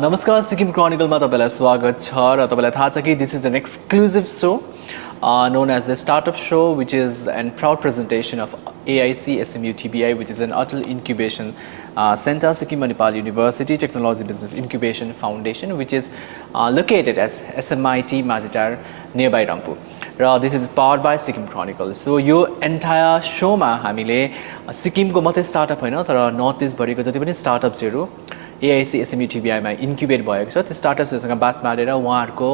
नमस्कार सिक्किम क्रोनिकलमा तपाईलाई स्वागत छ र तपाईलाई थाहा छ कि this is an exclusive show known as the Startup Show, which is a proud presentation of AIC SMUTBI, which is an Atal Incubation Center, Sikkim Manipur University Technology Business Incubation Foundation, which is located as SMIT Mazitar nearby Rampur. This is powered by Sikkim Chronicle. So, yo entire show मा हामीले सिक्किमको मात्रै startup हैन तर north east भरिको जति पनि स्टार्टअप्सहरु AIC SMUTBI मा incubate भएको छ त्यो स्टार्टअप्सहरुसँग बात मारेर उहाँहरुको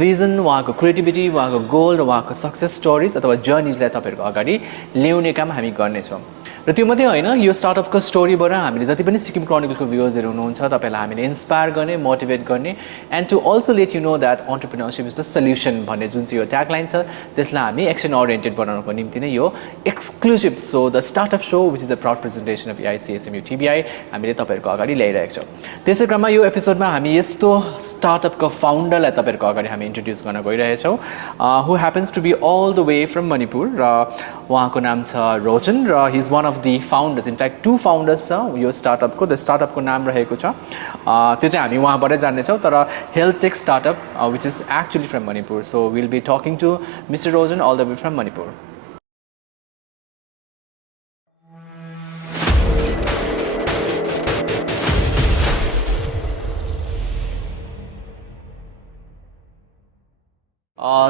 भिजन उहाँको क्रिएटिभिटी उहाँको गोल र उहाँको सक्सेस स्टोरीज अथवा जर्नीजलाई तपाईहरुको अगाडि ल्याउने काम हामी गर्ने छौं र त्यो मात्रै हैन यो स्टार्टअपको स्टोरीबाट हामीले जति पनि सिक्किम क्रोनिकलको भ्युअर्सहरु हुनुहुन्छ तपाईलाई हामीले इन्स्पायर गर्ने मोटिभेट गर्ने and to also let you know that entrepreneurship is the solution भन्ने जुन चाहिँ यो ट्यागलाइन छ त्यसलाई हामी एक्सन ओरिएन्टेड बनाउनको निम्ति नै यो exclusive so the startup show which is a proud presentation of AIC SMUTBI हामीले तपाईहरुको अगाडि ल्याइरहेका छौं त्यसै क्रममा यो एपिसोडमा हामी यस्तो स्टार्टअपको फाउन्डरलाई तपाईहरुको अगाडि हामी इन्ट्रोड्युस गर्न गइरहेछौं who happens to be all the way from Manipur र उहाँको नाम छ रोजन र he is one of the founders in fact two founders छ यो स्टार्टअपको द स्टार्टअपको नाम रहेको छ त्यो चाहिँ हामी उहाँबाटै जान्ने छौं तर health tech startup which is actually from Manipur so will be talking to mister Rojen all the way from Manipur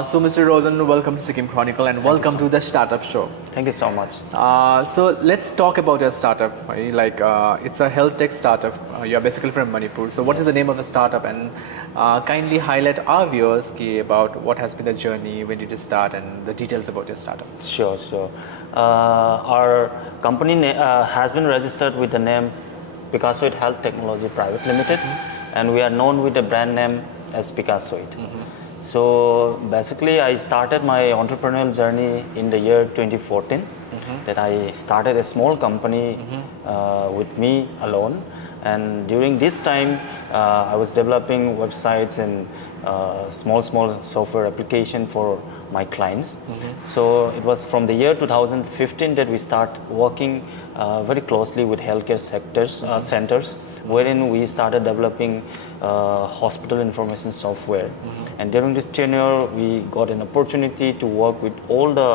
So Mr. Rojen, welcome to Sikkim Chronicle and welcome to the Startup Show. Thank you so much. So let's talk about your startup. Like it's a health tech startup. You are basically from Manipur. So what is the name of the startup and kindly highlight our viewers about what has been the journey, when did you start and the details about your startup. Sure. Our company has been registered with the name PiCaSoid Health Technology Private Limited and we are known with the brand name as PiCaSoid. So basically I started my entrepreneurial journey in the year 2014 that I started a small company with me alone and during this time I was developing websites and small software application for my clients. So it was from the year 2015 that we start working very closely with healthcare centers wherein we started developing hospital information software and during this tenure we got an opportunity to work with all the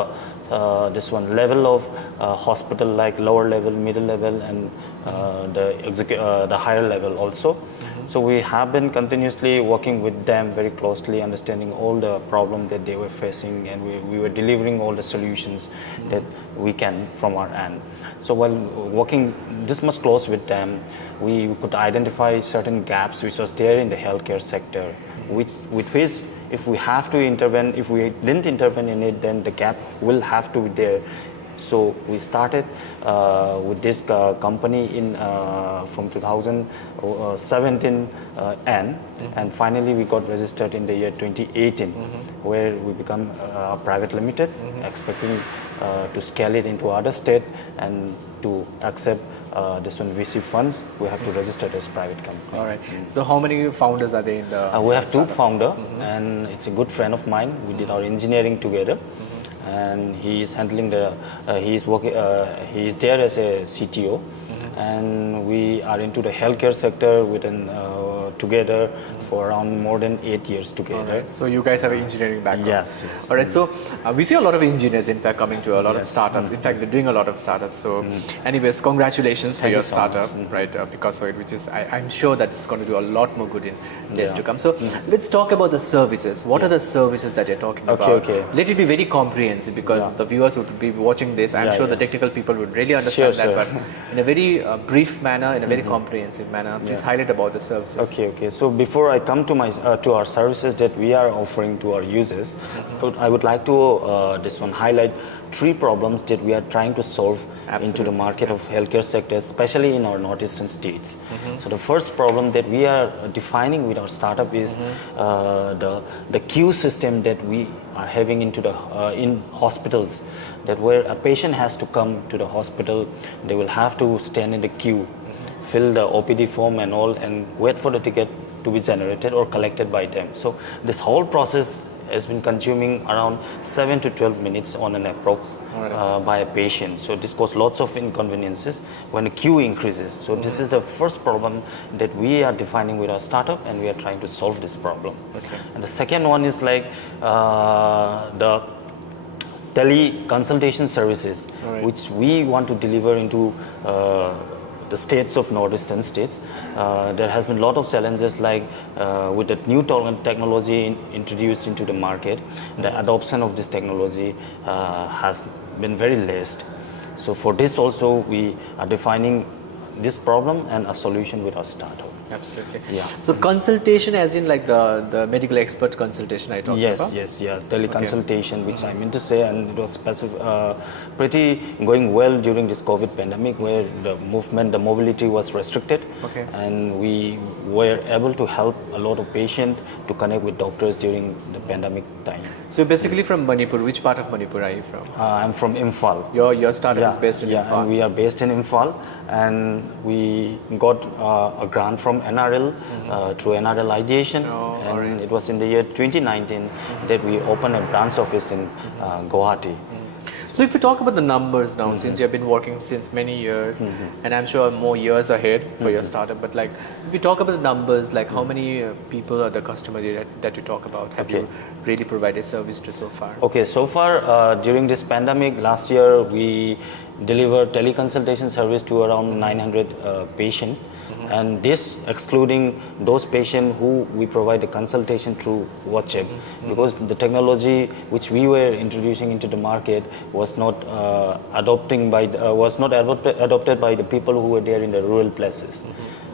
this one level of hospital like lower level, middle level and the higher level also. So we have been continuously working with them very closely, understanding all the problems that they were facing and we were delivering all the solutions that we can from our end. So while working this much close with them, we could identify certain gaps which was there in the healthcare sector, with which if we have to intervene, if we didn't intervene in it, then the gap will have to be there. So we started with this company in from 2017 and finally we got registered in the year 2018 where we become private limited, expecting to scale it into other state and to accept this one VC funds, we have to register as private company. All right. So how many founders are there in the we have two founders and it's a good friend of mine. We did our engineering together and he is handling the he is there as a CTO and we are into the healthcare sector within together for around more than 8 years together. Right. So you guys have an engineering background. Yes. All right. So we see a lot of engineers in fact coming to a lot of startups. In fact, they're doing a lot of startups. So anyways, congratulations for your startup, right? PiCaSoid, which is I'm sure that it's going to do a lot more good in days to come. So let's talk about the services. What are the services that you're talking about? Okay. Let it be very comprehensive because the viewers who would be watching this, I'm sure the technical people would really understand that, but in a very brief manner, in a very comprehensive manner, please highlight about the services. Okay. So before I come to my to our services that we are offering to our users, I would like to this one highlight 3 problems that we are trying to solve into the market of healthcare sector, especially in our northeastern states. So the first problem that we are defining with our startup is the queue system that we are having into the in hospitals, that where a patient has to come to the hospital, they will have to stand in the queue, fill the OPD form and all and wait for the ticket to be generated or collected by them. So this whole process has been consuming around 7 to 12 minutes on an approx by a patient. So this causes lots of inconveniences when the queue increases. So this is the first problem that we are defining with our startup, and we are trying to solve this problem. And the second one is like the tele-consultation services, which we want to deliver into the states of northeastern states. There has been a lot of challenges, like with the new technology introduced into the market, the adoption of this technology has been very less. So for this also, we are defining this problem and a solution with our startup. Absolutely. Yeah. So consultation, as in like the medical expert consultation I talked about? Yes, teleconsultation, which I mean to say, and it was pretty going well during this COVID pandemic, where the movement, the mobility was restricted, and we were able to help a lot of patients to connect with doctors during the pandemic time. So basically from Manipur, which part of Manipur are you from? I'm from Imphal. Your startup is based in Imphal? Yeah, and we are based in Imphal, and we got a grant from NRL through NRL ideation, and it was in the year 2019 that we opened a branch office in Guwahati. So if you talk about the numbers now, since you've been working since many years, and I'm sure more years ahead for your startup, but like if you talk about the numbers, like how many people are the customers that you talk about have you really provided service to so far? Okay, so far during this pandemic last year, we delivered teleconsultation service to around 900 patients. And this excluding those patients who we provide a consultation through WhatsApp, because the technology which we were introducing into the market was not adopted by the people who were there in the rural places.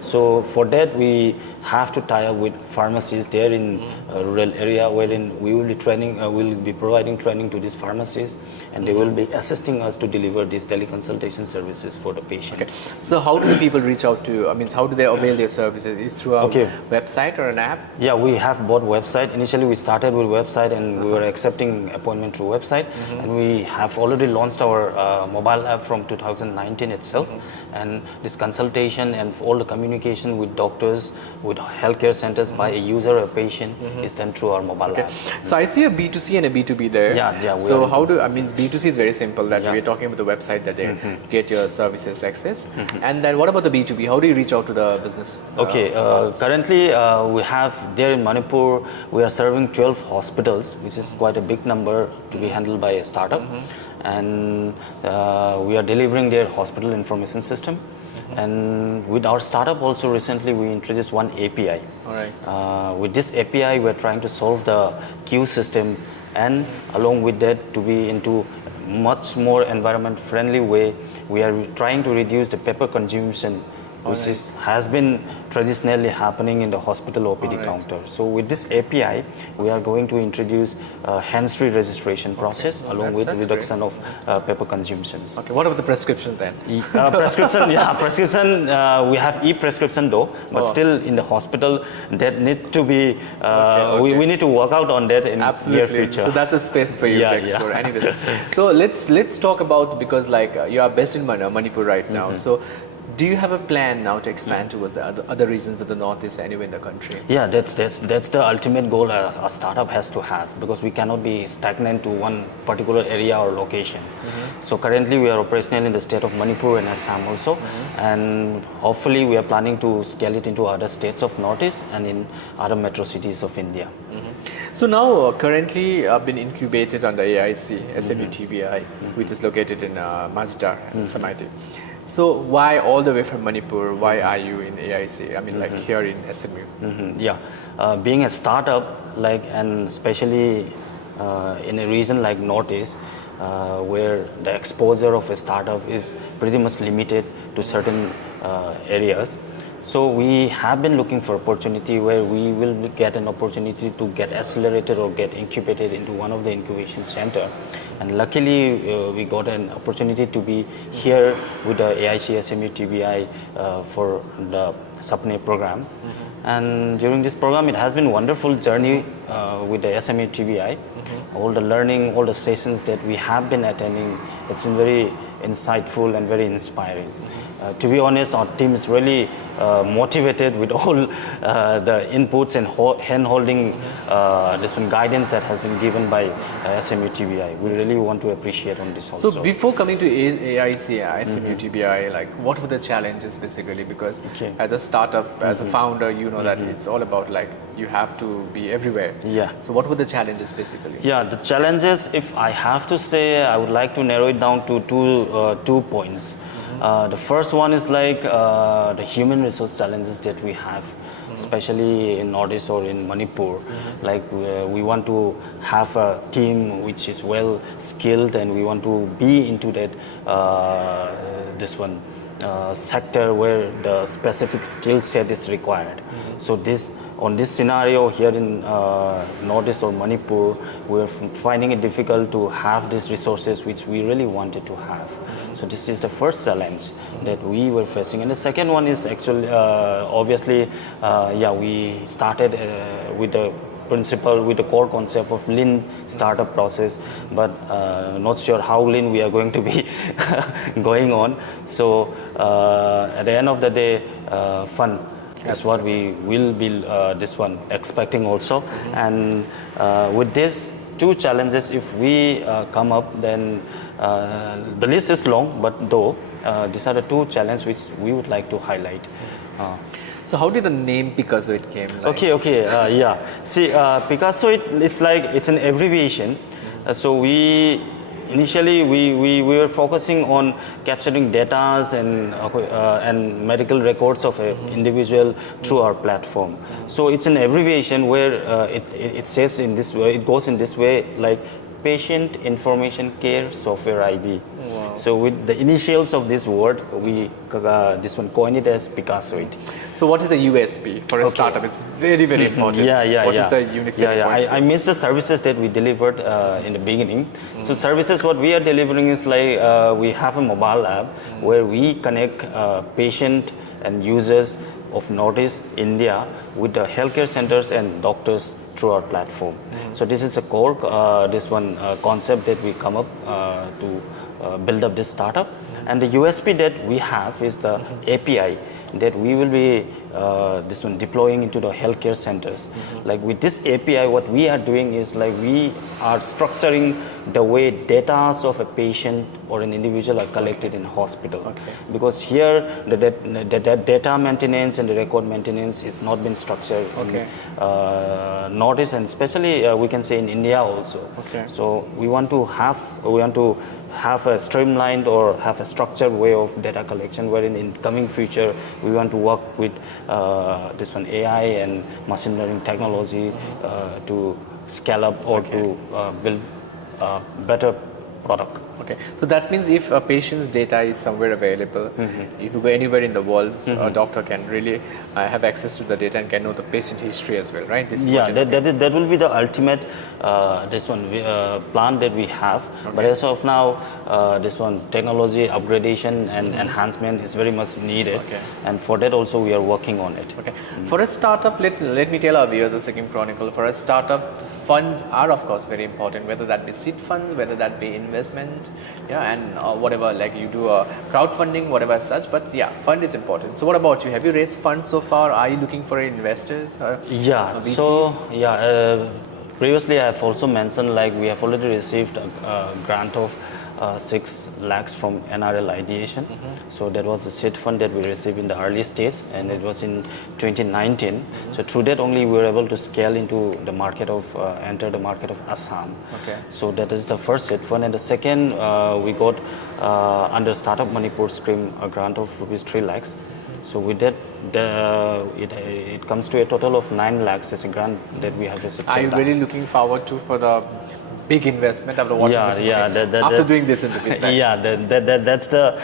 So for that, we have to tie up with pharmacies there in rural area, wherein we will be training, will be providing training to these pharmacies, and they will be assisting us to deliver these teleconsultation services for the patient. Okay. So how do the people reach out to? I mean, how do they avail their services? Is through a website or an app? Yeah, we have both website. Initially, we started with website, and we were accepting appointment through website, and we have already launched our mobile app from 2019 itself. And this consultation and all the communication with doctors, with healthcare centers by a user or patient is done through our mobile app. So I see a B2C and a B2B there. Yeah. So how do, I mean, B2C is very simple, that we're talking about the website that they get your services access. And then what about the B2B? How do you reach out to the business? Currently we have there in Manipur, we are serving 12 hospitals, which is quite a big number to be handled by a startup. And we are delivering their hospital information system. And with our startup also recently we introduced one API. With this API we are trying to solve the queue system, and along with that, to be into much more environment friendly way, we are trying to reduce the paper consumption, which has been traditionally happening in the hospital OPD counter. So with this API, we are going to introduce a hands-free registration process along with reduction of paper consumptions. Okay, what about the prescription then? Prescription, we have e-prescription though, but still in the hospital that need to be, we need to work out on that in near future. So that's a space for you to explore. Anyways, so let's talk about, because like you are based in Manipur right now. So do you have a plan now to expand towards the other regions of the Northeast anywhere in the country? Yeah, that's the ultimate goal a startup has to have, because we cannot be stagnant to one particular area or location. So currently we are operational in the state of Manipur and Assam also, and hopefully we are planning to scale it into other states of Northeast and in other metro cities of India. So now currently I've been incubated under AIC, SMUTBI, which is located in Mazdar and Samaiti. So why all the way from Manipur? Why are you in AIC? I mean, like here in SMU. Being a startup, like, and especially in a region like Northeast, where the exposure of a startup is pretty much limited to certain areas. So we have been looking for opportunity where we will get an opportunity to get accelerated or get incubated into one of the incubation center. And luckily we got an opportunity to be here with the AIC SMUTBI for the SMUTBI program. And during this program, it has been a wonderful journey with the SMUTBI. All the learning, all the sessions that we have been attending, it's been very insightful and very inspiring. to be honest, our team is really motivated with all the inputs and hand-holding this one guidance that has been given by SMUTBI. We really want to appreciate on this also. So before coming to AIC, SMUTBI, like what were the challenges basically? Because as a startup, as a founder, you know that it's all about like you have to be everywhere. Yeah. So what were the challenges basically? Yeah, the challenges, if I have to say, I would like to narrow it down to two points. The first one is like the human resource challenges that we have, especially in Northeast or in Manipur. Like we want to have a team which is well skilled, and we want to be into that sector where the specific skill set is required. So on this scenario here in Northeast or Manipur, we're finding it difficult to have these resources which we really wanted to have. So this is the first challenge that we were facing. And the second one is actually, obviously, we started with the principle, with the core concept of lean startup process, but not sure how lean we are going to be going on. So at the end of the day, fun is what we will be expecting also. And with these two challenges, if we come up, then the list is long, but though these are the two challenges which we would like to highlight. So how did the name PiCaSoid came? Like? Yeah. See, PiCaSoid, it's an abbreviation. So initially we were focusing on capturing data and medical records of an individual through our platform. So it's an abbreviation where it says in this way, it goes in this way, like Patient Information Care Software ID. Wow. So with the initials of this word, we coined it as PiCaSoid. So what is the USP for a startup? It's very, very important. What is the unique selling point? I missed the services that we delivered in the beginning. So services, what we are delivering is like we have a mobile app where we connect patient and users of Northeast India with the healthcare centers and doctors through our platform. So this is a core concept that we come up to build up this startup. And the USP that we have is the API that we will be deploying into the healthcare centers. Like with this API, what we are doing is like we are structuring the way data of a patient or an individual are collected in hospital. Because here the data maintenance and the record maintenance is not been structured in Northeast, and especially we can say in India also. So we want to have a streamlined or have a structured way of data collection, wherein in coming future we want to work with AI and machine learning technology to scale up or to build a better product. So that means if a patient's data is somewhere available, if you go anywhere in the world, a doctor can really have access to the data and can know the patient history as well, right? That will be the ultimate plan that we have. But as of now, technology upgradation and enhancement is very much needed, and for that also we are working on it. For a startup, let me tell our viewers of Sikkim Chronicle, for a startup, funds are of course very important, whether that be seed funds, whether that be investment, and whatever, like you do crowdfunding, whatever as such, but fund is important. So what about you? Have you raised funds so far? Are you looking for investors? VCs? Previously I have also mentioned like we have already received a grant of 6 lakhs from NRL ideation. So that was the seed fund that we received in the early stage, and it was in 2019. So through that only we were able to scale into the market of enter the market of Assam. So that is the first seed fund, and the second we got under Startup Manipur scheme a grant of rupees 3 lakhs. So with that, it comes to a total of 9 lakhs as a grant that we have received. Are you really looking forward to for the big investment after watching this? After doing this interview? That's the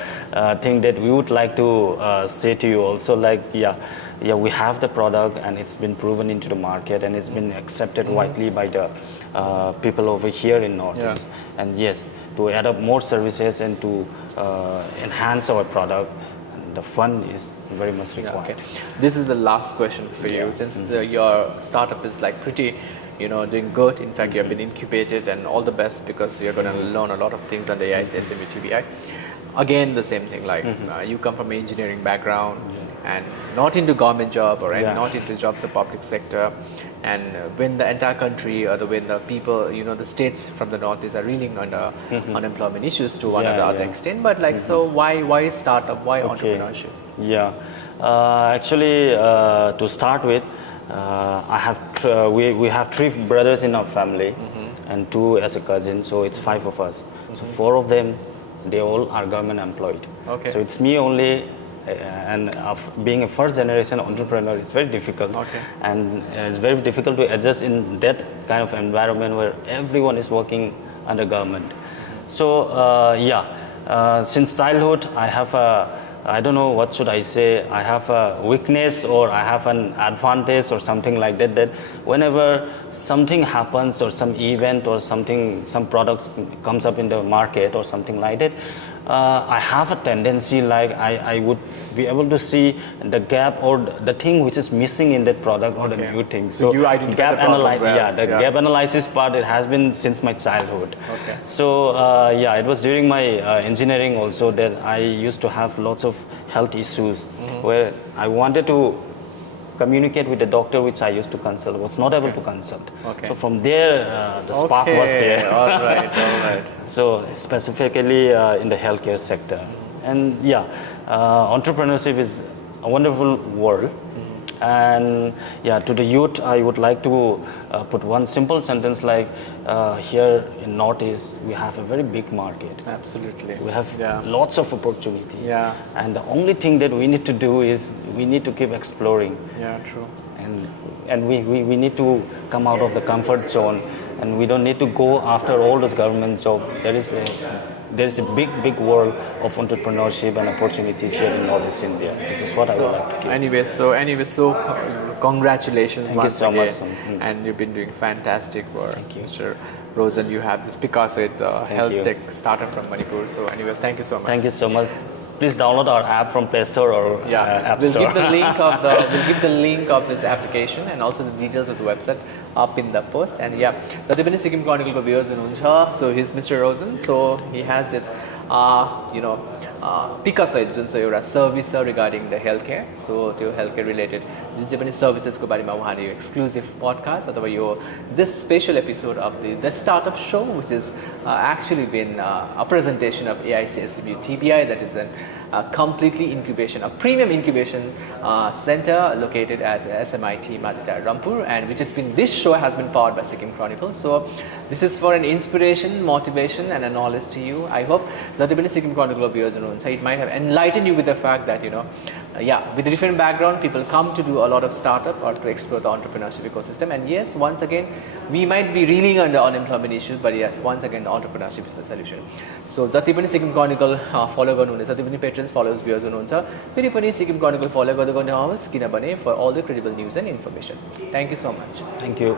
thing that we would like to say to you also. Like, we have the product and it's been proven into the market and it's been accepted widely by the people over here in Northeast. And yes, to add up more services and to enhance our product, the fund is very much required. This is the last question for you, since your startup is like pretty doing good. In fact, you have been incubated, and all the best because you're going to learn a lot of things under AIC SMUTBI. again the same thing, like you come from an engineering background and not into government job or not into jobs of public sector, and when the entire country or when the people, the states from the northeast are reeling under unemployment issues to one or the other extent, but like so why startup, why entrepreneurship? Actually, to start with, we have 3 brothers in our family and 2 as a cousin, so it's 5 of us. So 4 of them, they all are government employed. So it's me only, and being a first generation entrepreneur is very difficult, and it's very difficult to adjust in that kind of environment where everyone is working under government. So since childhood I have I don't know what should I say, I have a weakness or I have an advantage or something like that, that whenever something happens or some event or something, some products comes up in the market or something like that, I have a tendency, like I would be able to see the gap or the thing which is missing in that product or the new thing. So you identify the gap analysis part, it has been since my childhood. So it was during my engineering also that I used to have lots of health issues where I wanted to communicate with the doctor which I used to consult, was not able to consult. So from there, the spark was there. All right. So specifically in the healthcare sector. And entrepreneurship is a wonderful world. And to the youth, I would like to put one simple sentence like, here in Northeast, we have a very big market. Absolutely. We have lots of opportunity. And the only thing that we need to do is we need to keep exploring. True. And we need to come out of the comfort zone, and we don't need to go after all those government jobs. There is a big world of entrepreneurship and opportunities here in Northeast India. This is what I would like to keep. Anyway, congratulations once so again. much. And you've been doing fantastic work. Thank you. Mr. Rojen, you have this PiCaSoid, health tech startup from Manipur. So anyways, thank you so much. Thank you so much. Please download our app from Play Store or App we'll Store. Give the link of this application and also the details of the website up in the post. And the पनि Sikkim Chronicle को viewers हुनुहुन्छ. So he's Mr. Rojen. So he has this PiCaSoid जुन चाहिँ एउटा service छ regarding the healthcare. So त्यो healthcare related जुन चाहिँ पनि services को बारेमा उहाँले यो exclusive podcast अथवा यो this special episode of the startup show, which is actually been a presentation of AIC SMUTBI, that is a completely incubation, a premium incubation center located at SMIT Mazita Rampur, and this show has been powered by Sikkim Chronicle. So this is for an inspiration, motivation and a knowledge to you. I hope that the Sikkim Chronicle viewers, it might have enlightened you with the fact that with a different background, people come to do a lot of startup or to explore the entrepreneurship ecosystem. And yes, once again, we might be reeling under unemployment issues, but yes, once again, the entrepreneurship is the solution. So जति पनि Sikkim Chronicle follow गर्नुहुनेछ, जति पनि patrons, followers, viewers हुनुहुन्छ, फेरि पनि Sikkim Chronicle follow गर्दै गर्नुहोस्, किनभने for all the credible news and information. Thank you so much. Thank you.